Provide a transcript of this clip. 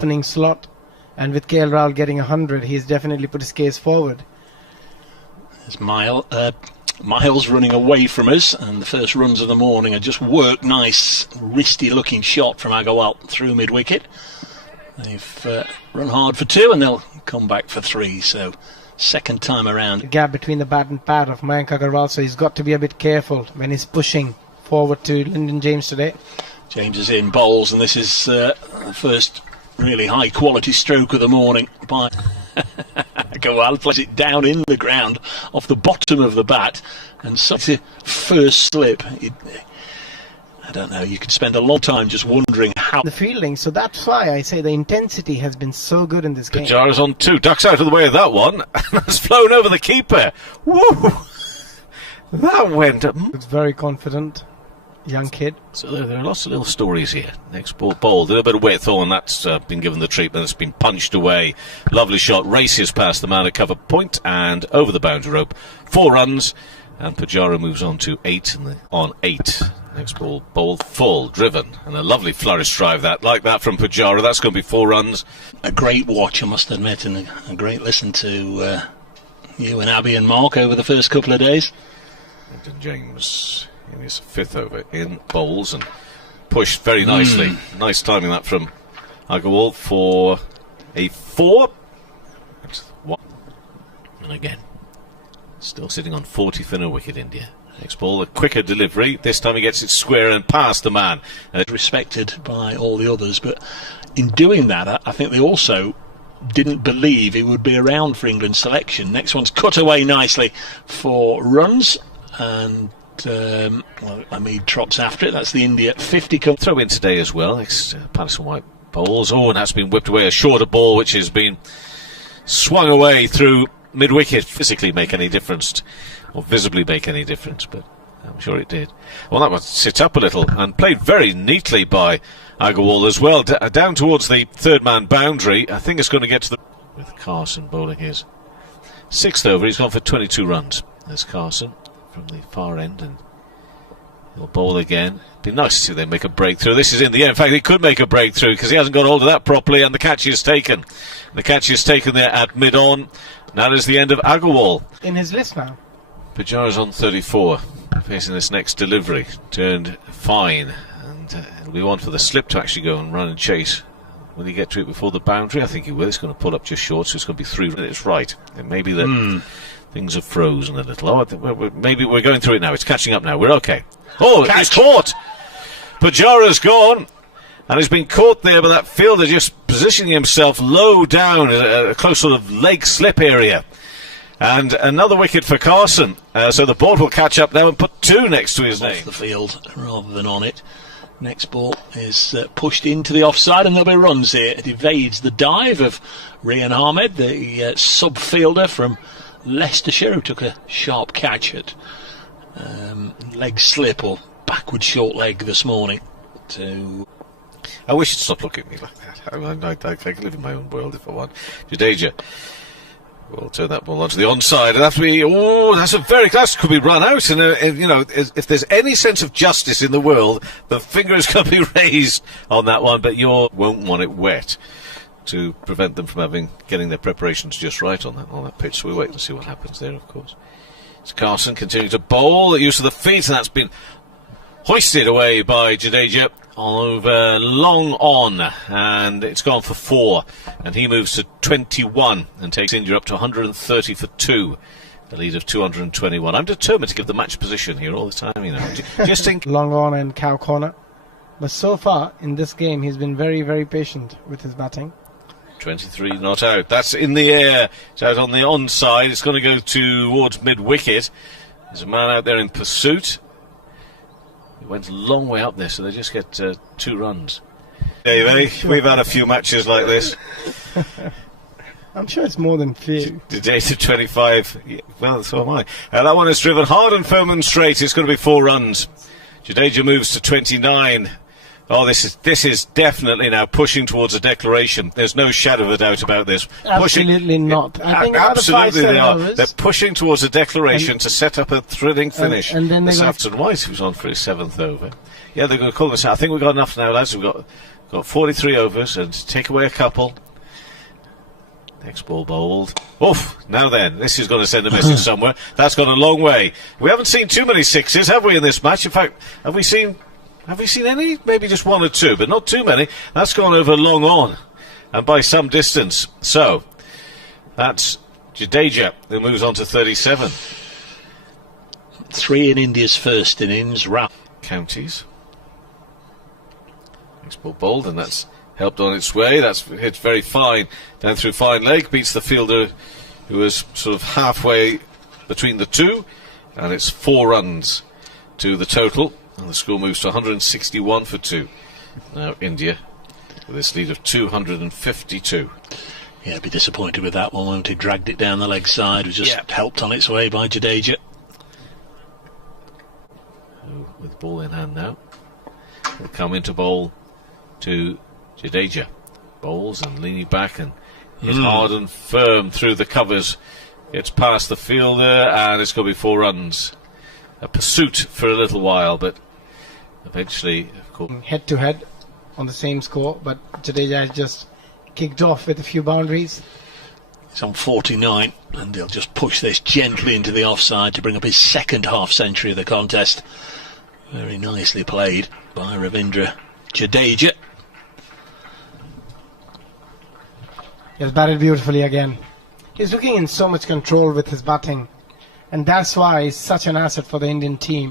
opening slot. And with KL Rahul getting 100, he's definitely put his case forward. There's Miles running away from us, and the first runs of the morning are just worked. Nice, wristy-looking shot from Agarwal through mid-wicket. They've run hard for 2, and they'll come back for 3. So, second time around. The gap between the bat and pad of Mayank Agarwal, so he's got to be a bit careful when he's pushing forward to Lyndon James today. James is in bowls, and this is the first really high-quality stroke of the morning by Agarwal. Plays it down in the ground off the bottom of the bat, and such a first slip. I don't know, you could spend a long time just wondering how. The fielding, so that's why I say the intensity has been so good in this game. Pujara's on 2, ducks out of the way of that one, and has flown over the keeper. Woo! That went. It's very confident. Young kid. So there are lots of little stories here. Next ball bowled, a little bit of width on, that's been given the treatment. It's been punched away. Lovely shot, races past the man at cover point and over the boundary rope. 4 runs, and Pujara moves on to 8 on 8. Next ball bowled, full, driven, and a lovely flourish drive like that from Pujara. That's going to be 4 runs. A great watch, I must admit, and a great listen to you and Abby and Mark over the first couple of days. Lyndon James in his 5th over in bowls and pushed very nicely. Nice timing that from Agarwal for a 4. And again, still sitting on 40 for no wicket, India. Next ball, a quicker delivery. This time he gets it square and past the man. Respected by all the others, but in doing that, I think they also didn't believe he would be around for England's selection. Next one's cut away nicely for runs, and Hamid trots after it. That's the India 50. Throw in today as well. Patterson White bowls. Oh, and that's been whipped away. A shorter ball which has been swung away through mid-wicket. Physically make any difference, or visibly make any difference, but I'm sure it did. Well, that one sits up a little and played very neatly by Agarwal as well. Down towards the 3rd man boundary. I think it's going to get to the... With Carson bowling his 6th over. He's gone for 22 runs. There's Carson from the far end, and he'll bowl again. It'd be nice to see them make a breakthrough. This is in the air. In fact, he could make a breakthrough because he hasn't got hold of that properly, and the catch is taken. The catch is taken there at mid-on. That is the end of Agarwal. In his list now. Pujara's on 34, facing this next delivery. Turned fine, and it'll be one for the slip to actually go and run and chase. Will he get to it before the boundary? I think he will. It's going to pull up just short, so it's going to be 3 minutes right. It may be that things have frozen a little. Oh, maybe we're going through it now. It's catching up now. We're okay. Oh, it's caught! Pujara's gone, and he's been caught there by that fielder just positioning himself low down in a close sort of leg slip area. And another wicket for Carson. So the board will catch up now and put 2 next to his name. Off the field rather than on it. Next ball is pushed into the offside, and there'll be runs here. It evades the dive of Rian Ahmed, the sub-fielder from Leicestershire, who took a sharp catch at leg slip or backward short leg this morning. I wish you'd stop looking at me like that. I can live in my own world if I want. Jadeja will turn that ball onto the onside, and that could be run out. And you know, if there's any sense of justice in the world, the finger is going to be raised on that one. But you won't want it wet to prevent them from getting their preparations just right on that pitch. So we wait and see what happens there, of course. It's Carson continuing to bowl at use of the feet, and that's been hoisted away by Jadeja over long on, and it's gone for 4, and he moves to 21 and takes India up to 130 for 2, the lead of 221. I'm determined to give the match position here all the time, you know. Just think long on and cow corner, but so far in this game he's been very, very patient with his batting. 23 not out. That's in the air. It's out on the onside. It's going to go towards mid-wicket. There's a man out there in pursuit. It went a long way up there, so they just get 2 runs. Dave, we've had a few matches like this. I'm sure it's more than few. Today to 25. Yeah, well, so am I. That one is driven hard and firm and straight. It's going to be 4 runs. Jadeja moves to 29. Oh, this is definitely now pushing towards a declaration. There's no shadow of a doubt about this. Absolutely not. I think absolutely they are. They're pushing towards a declaration to set up a thrilling finish. And then Safton White, who's on for his 7th over. Yeah, they're going to call this out. I think we've got enough now, lads. We've got got 43 overs and take away a couple. Next ball bowled. Oof! Now then, this is going to send a message somewhere. That's gone a long way. We haven't seen too many sixes, have we, in this match? In fact, have we seen any? Maybe just one or two, but not too many. That's gone over long on, and by some distance. So, that's Jadeja, who moves on to 37. 3 in India's first innings. Counties. Next ball bowled, and that's helped on its way. That's hit very fine down through fine leg. Beats the fielder who was sort of halfway between the two. And it's 4 runs to the total. And the score moves to 161 for 2. Now India with this lead of 252. Yeah, be disappointed with that one, won't he? Dragged it down the leg side. Was just helped on its way by Jadeja. With ball in hand now. He'll come into bowl to Jadeja. Bowls and leaning back and hit hard and firm through the covers. Gets past the fielder and it's going to be 4 runs. A pursuit for a little while, but eventually, of course, Head to head on the same score, but Jadeja has just kicked off with a few boundaries. He's on 49, and he'll just push this gently into the offside to bring up his second half century of the contest. Very nicely played by Ravindra Jadeja. He has batted beautifully again. He's looking in so much control with his batting, and that's why he's such an asset for the Indian team.